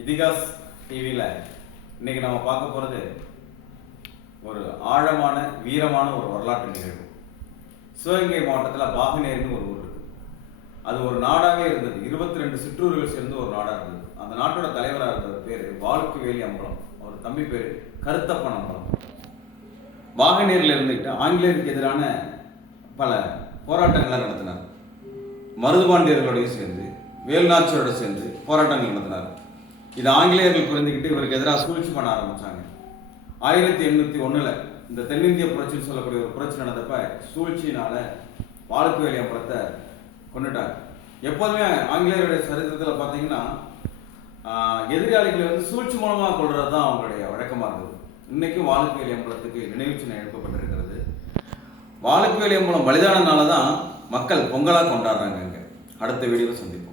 இதிகாஸ் டிவியில் இன்னைக்கு நம்ம பார்க்க போகிறது ஒரு ஆழமான வீரமான ஒரு வரலாற்று நிகழ்வு. சிவகங்கை மாவட்டத்தில் பாகனேரின்னு ஒரு ஊர் இருக்குது. அது ஒரு நாடாகவே இருந்தது. 22 சிற்றூர்கள் சேர்ந்து ஒரு நாடாக இருந்தது. அந்த நாட்டோட தலைவராக இருந்தவர் பேர் வாழ்க்குவேலி அம்பலம். அவர் தம்பி பேர் கருத்தப்பன் அம்பலம். பாகனேரில் இருந்துக்கிட்டு ஆங்கிலேயருக்கு எதிரான பல போராட்டங்களை நடத்தினார். மருதுபாண்டியர்களோடையும் சேர்ந்து வேலுநாச்சியோட சேர்ந்து போராட்டங்கள் நடத்தினார். இது ஆங்கிலேயர்கள் புரிந்துக்கிட்டு இவருக்கு எதிராக சூழ்ச்சி பண்ண ஆரம்பித்தாங்க. 1801 இந்த தென்னிந்திய புரட்சின்னு சொல்லக்கூடிய ஒரு புரட்சி நடந்தப்ப சூழ்ச்சியினால வாழ்க்குவேலி அம்பலத்தை கொண்டுட்டாங்க. எப்போதுமே ஆங்கிலேயருடைய சரித்திரத்தில் பார்த்தீங்கன்னா எதிராளிகளை சூழ்ச்சி மூலமாக கொள்வது தான் அவங்களுடைய வழக்கமாக இருந்தது. இன்னைக்கும் வாழ்க்குவேலி அம்பலத்துக்கு நினைவு சின்னம் எழுப்பப்பட்டிருக்கிறது. வாழ்க்குவேலி அம்பலம் பலிதானனால தான் மக்கள் பொங்கலாக கொண்டாடுறாங்க. அடுத்த வீடியோவில் சந்திப்போம்.